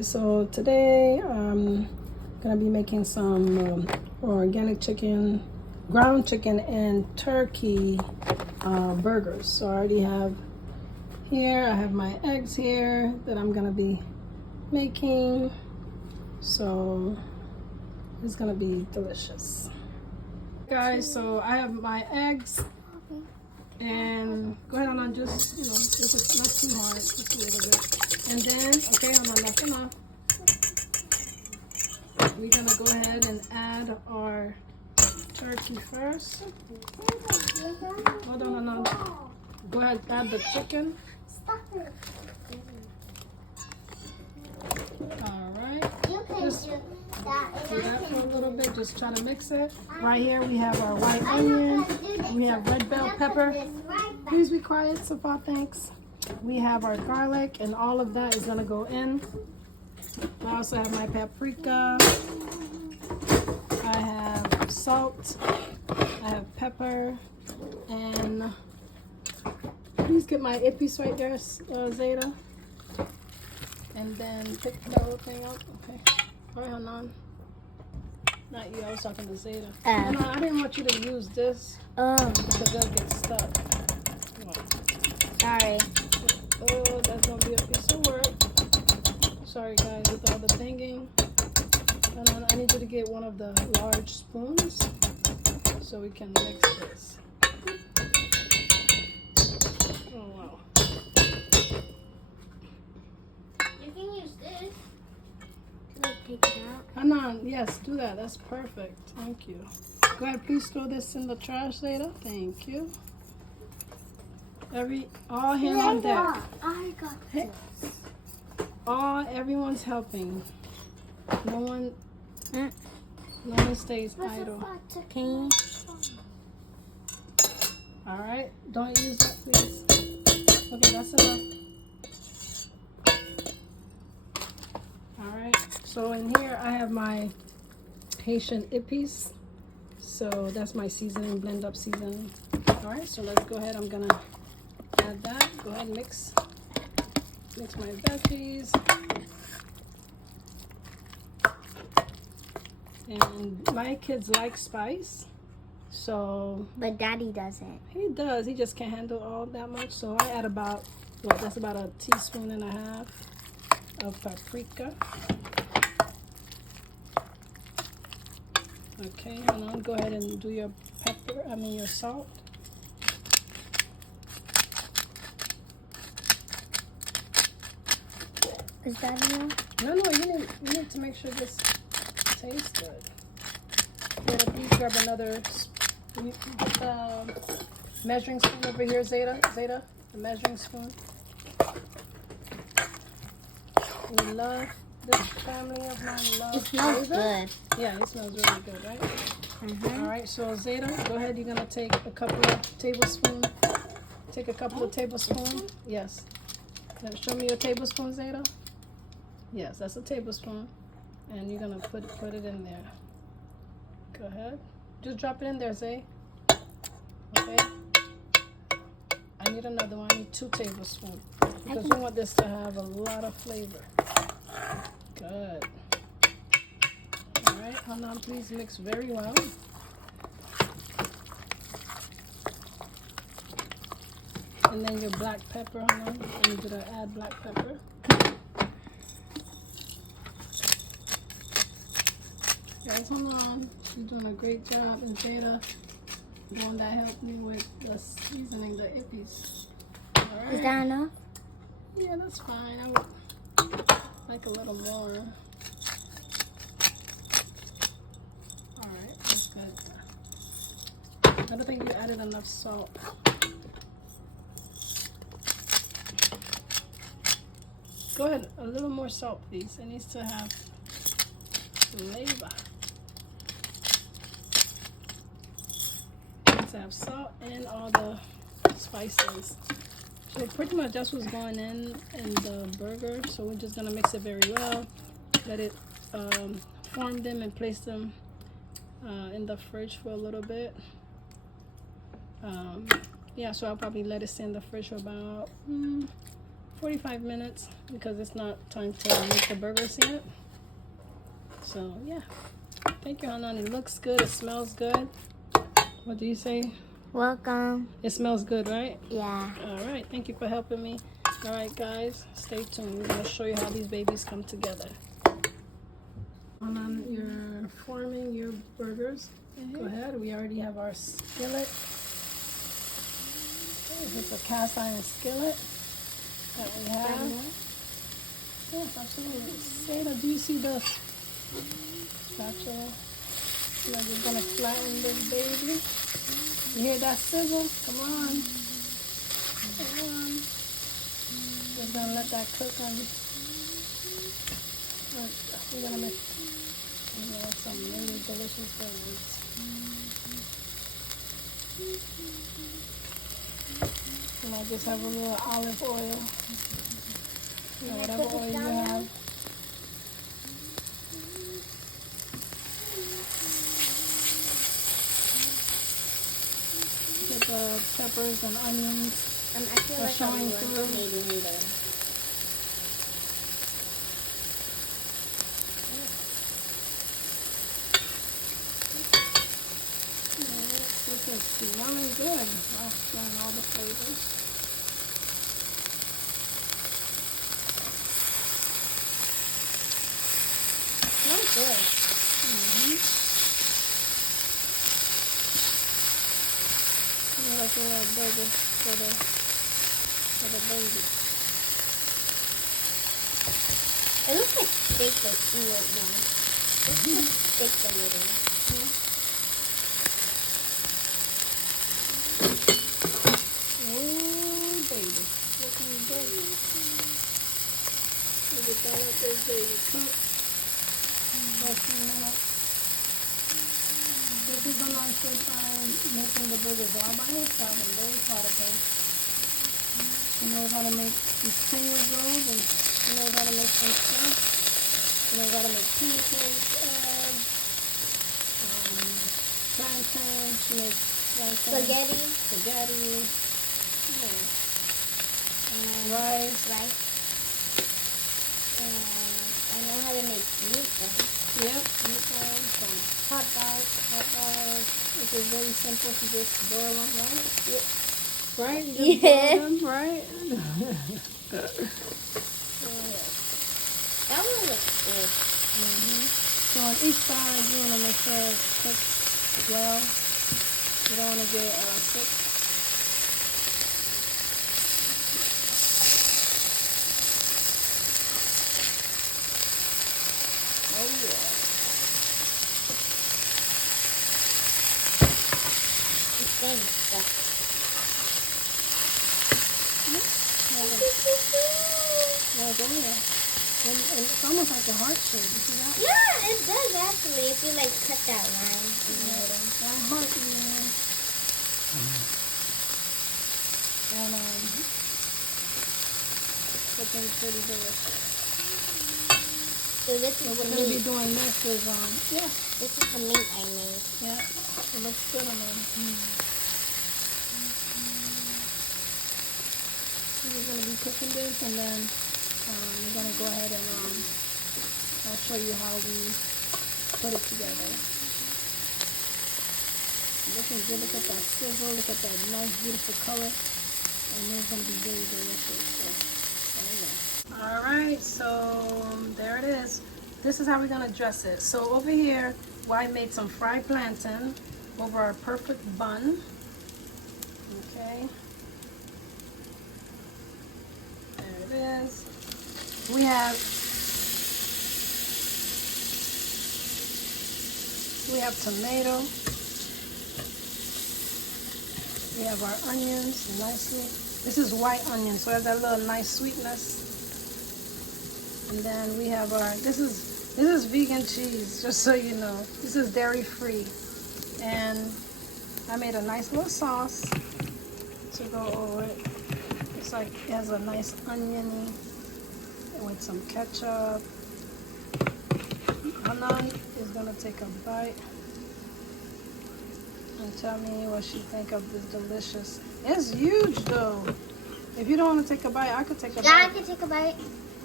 So today I'm gonna be making some organic chicken, ground chicken and turkey burgers. So I already have here, I have my eggs here that I'm gonna be making. So it's gonna be delicious. Guys, so I have my eggs and go ahead on just, if it's not too hard, just a little bit. And then, okay, on that's enough. We're gonna go ahead and add our turkey first. Hold on. Go ahead, add the chicken. All right. Just do that for a little bit. Just try to mix it. Right here we have our white onion. We have red bell pepper. Please be quiet, Safa, thanks. We have our garlic, and all of that is gonna go in. I also have my paprika. I have salt. I have pepper, and please get my Epis right there, Zeta. And then pick the whole thing up. Okay. Go ahead, Hanan. Not you. I was talking to Zeta. No, I didn't want you to use this because they'll get stuck. Sorry. Oh, that's gonna be a piece of work. Sorry guys, with all the banging. And I need you to get one of the large spoons so we can mix this. Oh wow. You can use this. Can I take it out? Hanan, yes, do that. That's perfect. Thank you. Go ahead, please throw this in the trash, Zeta. Thank you. All hands on deck. I got this. Everyone's helping. No one stays idle. Okay. All right, don't use that, please. Okay, that's enough. All right, so in here I have my Haitian Epis. So that's my seasoning, blend up seasoning. All right, so let's go ahead. I'm gonna add that. Go ahead and mix my veggies. And my kids like spice, so. But Daddy doesn't. He does. He just can't handle all that much. So I add that's about a teaspoon and a half of paprika. Okay, and I'll go ahead and do your your salt. Is that enough? No, you need to make sure this tastes good. Zeta, please grab another. You get the measuring spoon over here, Zeta, the measuring spoon. We love this family of mine. It smells good. Yeah, it smells really good, right? All right, so Zeta, go ahead. You're gonna take a couple of tablespoons. Take a couple of tablespoons. Yes. Now show me your tablespoon, Zeta. Yes, that's a tablespoon, and you're gonna put it in there. Go ahead. Just drop it in there, Zay. Okay. I need another one. I need 2 tablespoons because we want this to have a lot of flavor. Good. All right. Hold on, please mix very well. And then your black pepper. Hold on. I need you to add black pepper. Guys, hold on. She's doing a great job. And Zeta, the one that helped me with the seasoning, the Epis. All right. Is that enough? Yeah, that's fine. I would like a little more. All right, that's good. I don't think you added enough salt. Go ahead, a little more salt, please. It needs to have flavor. To have salt and all the spices. So pretty much that's what's going in the burger. So we're just gonna mix it very well. Let it form them and place them in the fridge for a little bit. Yeah, so I'll probably let it sit in the fridge for about 45 minutes because it's not time to make the burgers yet. So yeah, thank you, Hanan. It looks good. It smells good. What do you say? Welcome. It smells good, right? Yeah. All right. Thank you for helping me. All right, guys, stay tuned. We're gonna show you how these babies come together. Hanan, you're forming your burgers. Go ahead. We already have our skillet. It's a cast iron skillet that we have. Yes, absolutely. Seda, do you see the spatula? Now we're gonna flatten this baby. You hear that sizzle? Come on. Come on. We're gonna let that cook on. We're gonna make some really delicious burgers. And I just have a little olive oil. You know, whatever oil you have. Get the peppers and onions. I feel like showing through. maybe later. This is smelling good. I'll showing all the flavors. Smells good. Like a little burger for the baby. It looks like steak that's in it now. It's like steak a little. Oh, baby. Looking good. Look at that, let this baby cook for a few minutes. This is the nice time making the burgers all by herself. I'm very proud of her. She knows how to make, she's 10 years old and she knows how to make some stuff. She knows how to make pancakes, eggs, plantain. She makes plantain. Spaghetti. Yeah. Rice. I know how to make meatballs. Yep, meatballs. Hot dogs. Which is very simple. You just boil them, right? Yep. Right? You just boil them, right? That one looks good. So on each side, you want to make sure it cooks well. You don't want to get sick. Oh yeah. It's getting stuck. Well, go ahead. And it's almost like a heart shape. You see that? Yeah, it does actually. If you like cut that line in the middle. That heart, yeah. And looking pretty delicious. So this So is we're the gonna be meat. doing this is yeah, This is the meat I made. yeah. It looks good on there. So we're gonna be cooking this, and then we're gonna go ahead and I'll show you how we put it together. Looking good. Look at that sizzle. Look at that nice, beautiful color. And it's gonna be very delicious. So, all right. So there it is. This is how we're gonna dress it. So over here, I made some fried plantain over our perfect bun. Okay. There it is. We have tomato. We have our onions nicely. This is white onion, so it has that little nice sweetness. And then we have our, this is vegan cheese, just so you know. This is dairy free. And I made a nice little sauce to go over it. It's like, it has a nice oniony with some ketchup. Hanan is gonna take a bite and tell me what she think of this delicious. It's huge though. If you don't want to take a bite, I could take a Yeah, I bite. can take a bite.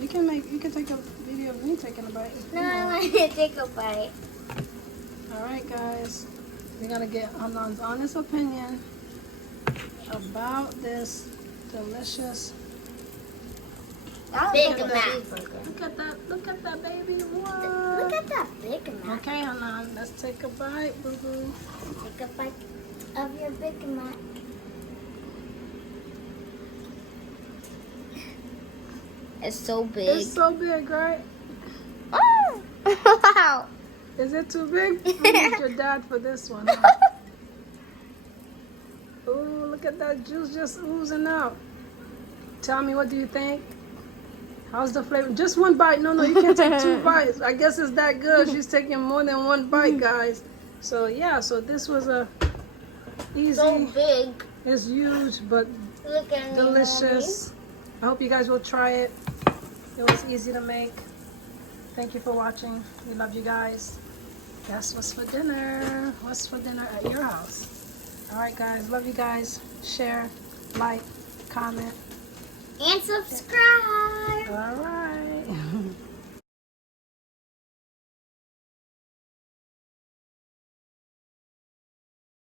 You can take a video of me taking a bite. No, I want to take a bite. All right, guys. We're gonna get Hanan's honest opinion about this delicious. Big Mac. Look at that baby. What? Look at that Big Mac. Okay, Hanan, let's take a bite, boo boo. Take a bite of your Big Mac. It's so big. It's so big, right? Oh! Wow! Is it too big? I need your dad for this one. Huh? Ooh, look at that juice just oozing out. Tell me, what do you think? How's the flavor? Just one bite. No, you can't take 2 bites. I guess it's that good. She's taking more than 1 bite, guys. So yeah, so this was a easy. So big. It's huge, but Look at delicious. I hope you guys will try it. It was easy to make. Thank you for watching. We love you guys. Guess what's for dinner? What's for dinner at your house? All right, guys. Love you guys. Share, like, comment. And subscribe. All right.